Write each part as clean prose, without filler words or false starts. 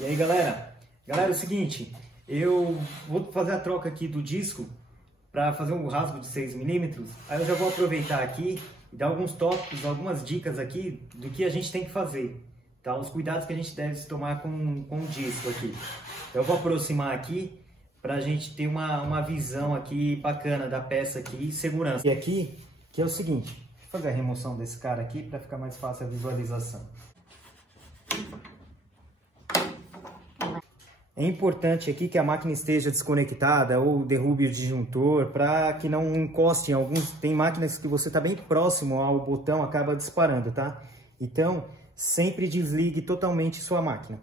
E aí, galera? Galera, é o seguinte, eu vou fazer a troca aqui do disco para fazer um rasgo de 6mm. Aí eu já vou aproveitar aqui e dar alguns tópicos, algumas dicas aqui do que a gente tem que fazer, tá? Os cuidados que a gente deve tomar com o disco aqui. Então eu vou aproximar aqui para a gente ter uma visão aqui bacana da peça aqui e segurança. E aqui, que é o seguinte, vou fazer a remoção desse cara aqui para ficar mais fácil a visualização. É importante aqui que a máquina esteja desconectada ou derrube o disjuntor para que não encoste em alguns... Tem máquinas que você está bem próximo ao botão, acaba disparando, tá? Então, sempre desligue totalmente sua máquina.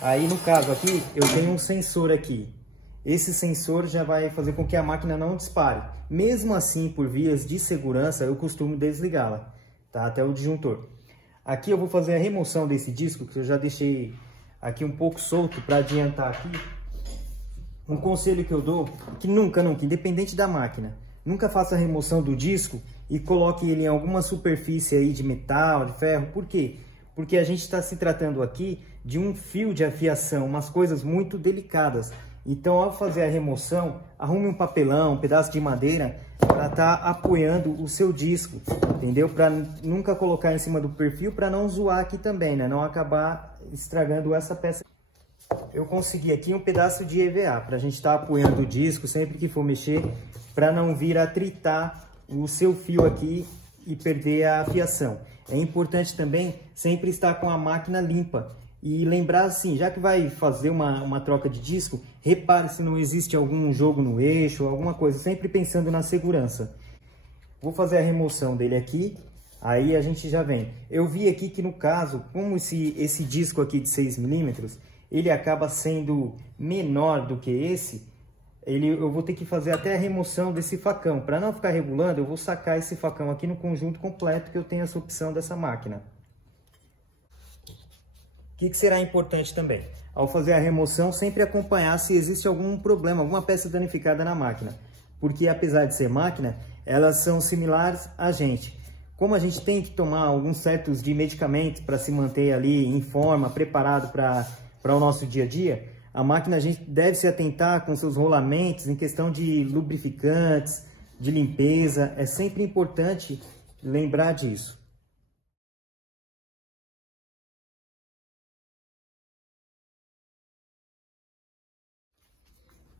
Aí, no caso aqui, eu tenho um sensor aqui. Esse sensor já vai fazer com que a máquina não dispare. Mesmo assim, por vias de segurança, eu costumo desligá-la, tá? Até o disjuntor. Aqui eu vou fazer a remoção desse disco, que eu já deixei aqui um pouco solto para adiantar aqui. Um conselho que eu dou, que nunca, independente da máquina, nunca faça a remoção do disco e coloque ele em alguma superfície aí de metal, de ferro. Por quê? Porque a gente está se tratando aqui de um fio de afiação, umas coisas muito delicadas. Então, ao fazer a remoção, arrume um papelão, um pedaço de madeira para estar apoiando o seu disco, entendeu? Para nunca colocar em cima do perfil, para não zoar aqui também, né? Não acabar estragando essa peça. Eu consegui aqui um pedaço de EVA para a gente estar apoiando o disco sempre que for mexer, para não vir a tritar o seu fio aqui e perder a afiação. É importante também sempre estar com a máquina limpa. E lembrar assim, já que vai fazer uma troca de disco, repare se não existe algum jogo no eixo, alguma coisa, sempre pensando na segurança. Vou fazer a remoção dele aqui, aí a gente já vem. Eu vi aqui que no caso, como esse disco aqui de 6mm, ele acaba sendo menor do que esse, eu vou ter que fazer até a remoção desse facão. Para não ficar regulando, eu vou sacar esse facão aqui no conjunto completo, que eu tenho essa opção dessa máquina. O que será importante também? Ao fazer a remoção, sempre acompanhar se existe algum problema, alguma peça danificada na máquina. Porque apesar de ser máquina, elas são similares a gente. Como a gente tem que tomar alguns certos de medicamentos para se manter ali em forma, preparado para o nosso dia a dia, a máquina a gente deve se atentar com seus rolamentos em questão de lubrificantes, de limpeza. É sempre importante lembrar disso.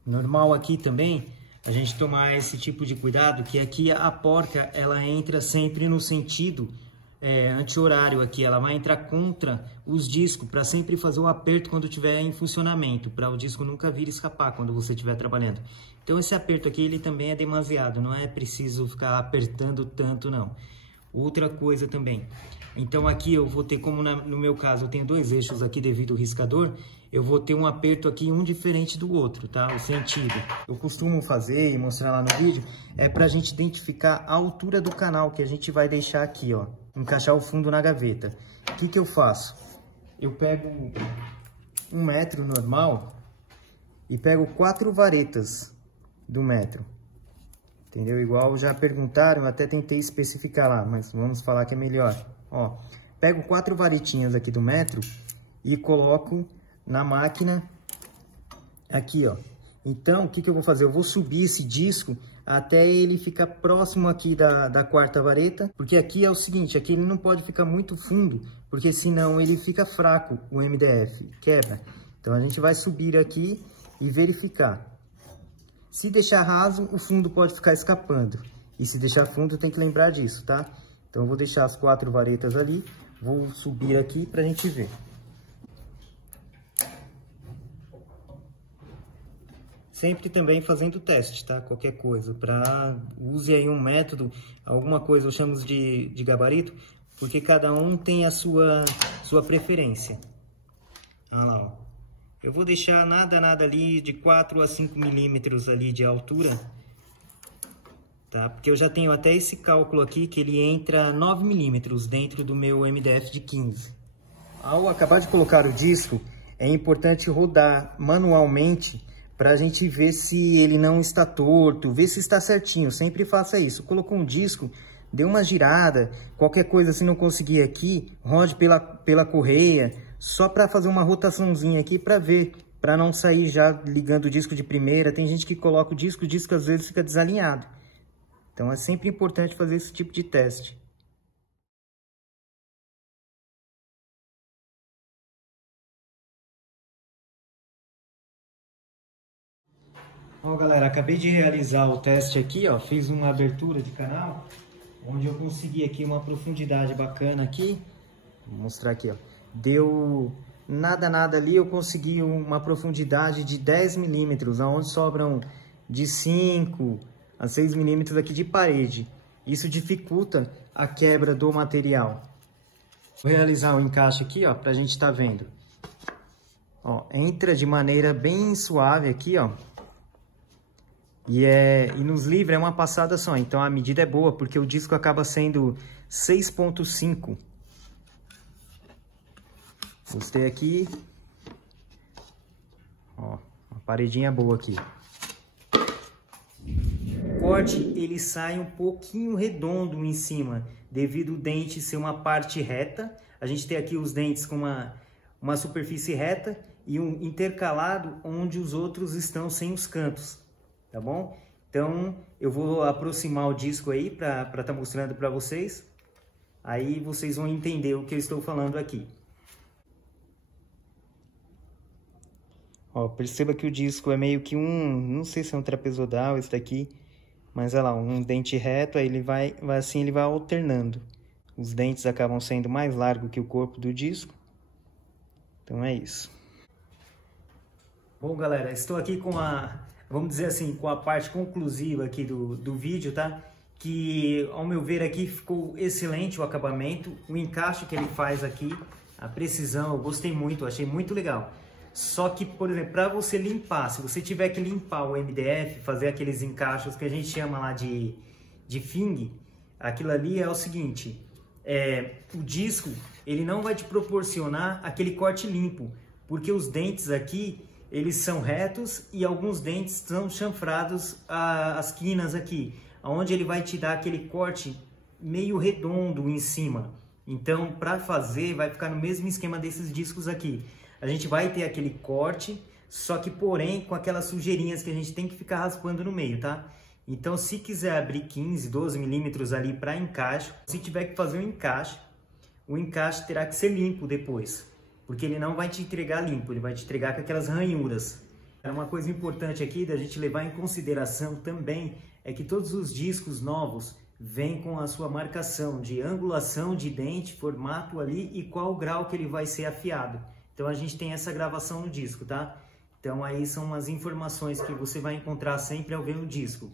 Normal aqui também a gente tomar esse tipo de cuidado, que aqui a porca ela entra sempre no sentido anti-horário aqui, ela vai entrar contra os discos para sempre fazer o aperto quando estiver em funcionamento, para o disco nunca vir escapar quando você estiver trabalhando. Então esse aperto aqui ele também é demasiado, não é preciso ficar apertando tanto não. Outra coisa também, então aqui eu vou ter, como no meu caso eu tenho dois eixos aqui devido ao riscador, eu vou ter um aperto aqui, um diferente do outro, tá? O sentido. Eu costumo fazer e mostrar lá no vídeo, é pra gente identificar a altura do canal que a gente vai deixar aqui, ó. Encaixar o fundo na gaveta. O que eu faço? Eu pego 1 metro normal e pego 4 varetas do metro. Entendeu? Igual já perguntaram, até tentei especificar lá, mas vamos falar que é melhor. Ó, pego 4 varetinhas aqui do metro e coloco na máquina aqui, ó. Então, o que eu vou fazer? Eu vou subir esse disco até ele ficar próximo aqui da 4ª vareta, porque aqui é o seguinte, aqui ele não pode ficar muito fundo, porque senão ele fica fraco, o MDF, quebra. Então, a gente vai subir aqui e verificar. Se deixar raso, o fundo pode ficar escapando. E se deixar fundo, tem que lembrar disso, tá? Então, eu vou deixar as 4 varetas ali, vou subir aqui pra gente ver. Sempre também fazendo teste, tá? Qualquer coisa, use aí um método, alguma coisa eu chamo de gabarito, porque cada um tem a sua preferência. Olha lá, ó. Eu vou deixar nada ali de 4 a 5 milímetros ali de altura, tá? Porque eu já tenho até esse cálculo aqui que ele entra 9 milímetros dentro do meu MDF de 15. Ao acabar de colocar o disco, é importante rodar manualmente para a gente ver se ele não está torto, ver se está certinho. Sempre faça isso. Colocou um disco, dê uma girada, qualquer coisa, se não conseguir aqui, rode pela correia, só para fazer uma rotaçãozinha aqui para ver, para não sair já ligando o disco de primeira. Tem gente que coloca o disco às vezes fica desalinhado. Então é sempre importante fazer esse tipo de teste. Ó, galera, acabei de realizar o teste aqui, ó, fiz uma abertura de canal, onde eu consegui aqui uma profundidade bacana aqui. Vou mostrar aqui, ó. Deu nada ali, eu consegui uma profundidade de 10 milímetros, onde sobram de 5 a 6 milímetros aqui de parede. Isso dificulta a quebra do material. Vou realizar o encaixe aqui, ó, pra gente estar vendo. Ó, entra de maneira bem suave aqui, ó. E nos livros é uma passada só, então a medida é boa, porque o disco acaba sendo 6.5. Gostei aqui. Ó, uma paredinha boa aqui. O corte, ele sai um pouquinho redondo em cima, devido o dente ser uma parte reta. A gente tem aqui os dentes com uma superfície reta e um intercalado onde os outros estão sem os cantos. Tá bom? Então, eu vou aproximar o disco aí para estar mostrando para vocês. Aí vocês vão entender o que eu estou falando aqui. Ó, perceba que o disco é meio que não sei se é um trapezodal esse daqui, mas olha lá, um dente reto, aí ele vai alternando. Os dentes acabam sendo mais largos que o corpo do disco. Então é isso. Bom, galera, estou aqui com vamos dizer assim, com a parte conclusiva aqui do vídeo, tá? Que, ao meu ver aqui, ficou excelente o acabamento, o encaixe que ele faz aqui, a precisão, eu gostei muito, eu achei muito legal. Só que, por exemplo, para você limpar, se você tiver que limpar o MDF, fazer aqueles encaixes que a gente chama lá de fing, aquilo ali é o seguinte, o disco, ele não vai te proporcionar aquele corte limpo, porque os dentes aqui, eles são retos e alguns dentes são chanfrados as quinas aqui, onde ele vai te dar aquele corte meio redondo em cima. Então, para fazer, vai ficar no mesmo esquema desses discos aqui. A gente vai ter aquele corte, só que porém com aquelas sujeirinhas que a gente tem que ficar raspando no meio, tá? Então, se quiser abrir 15, 12 milímetros ali para encaixe, se tiver que fazer o encaixe terá que ser limpo depois. Porque ele não vai te entregar limpo, ele vai te entregar com aquelas ranhuras. Uma coisa importante aqui da gente levar em consideração também é que todos os discos novos vêm com a sua marcação de angulação de dente, formato ali e qual grau que ele vai ser afiado. Então a gente tem essa gravação no disco, tá? Então aí são umas informações que você vai encontrar sempre ao ver o disco.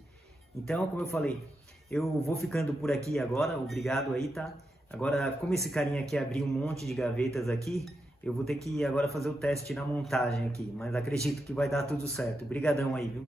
Então, como eu falei, eu vou ficando por aqui agora, obrigado aí, tá? Agora, como esse carinha aqui abriu um monte de gavetas aqui, eu vou ter que agora fazer o teste na montagem aqui, mas acredito que vai dar tudo certo. Obrigadão aí, viu?